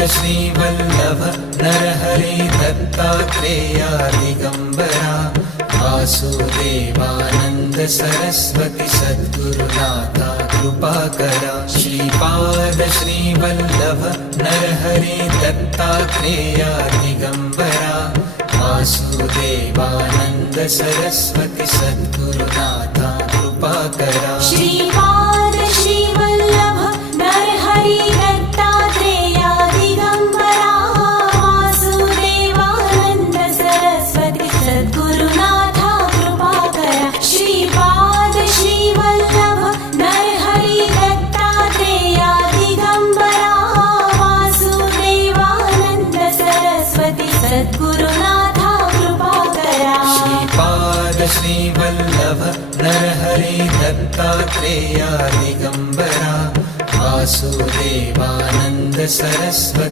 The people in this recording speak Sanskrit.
श्रीवल्लभ नरहरि दत्तात्रेया दिगंबरा वासुदेवानंद सरस्वती सद्गुरुनाथा कृपाकरा श्रीपाद श्रीवल्लभ नरहरि दत्तात्रेया दिगंबरा वासुदेवानंद सरस्वती सद्गुरुनाथा कृपाकरा श्रीपाद श्रीवल्लभ नरहरि दत्तात्रेया दिगंबरा वासुदेवानंद सरस्वती सद्गुरुनाथा कृपाकरा श्रीपाद श्रीवल्लभ नरहरि दत्तात्रेया दिगंबरा वासुदेवानंद सरस्वती सद्गुरुनाथा कृपाकरा श्रीपाद श्रीवल्लभ नरहरि दत्तात्रेया दिगंबरा वासुदेवानंद सरस्वती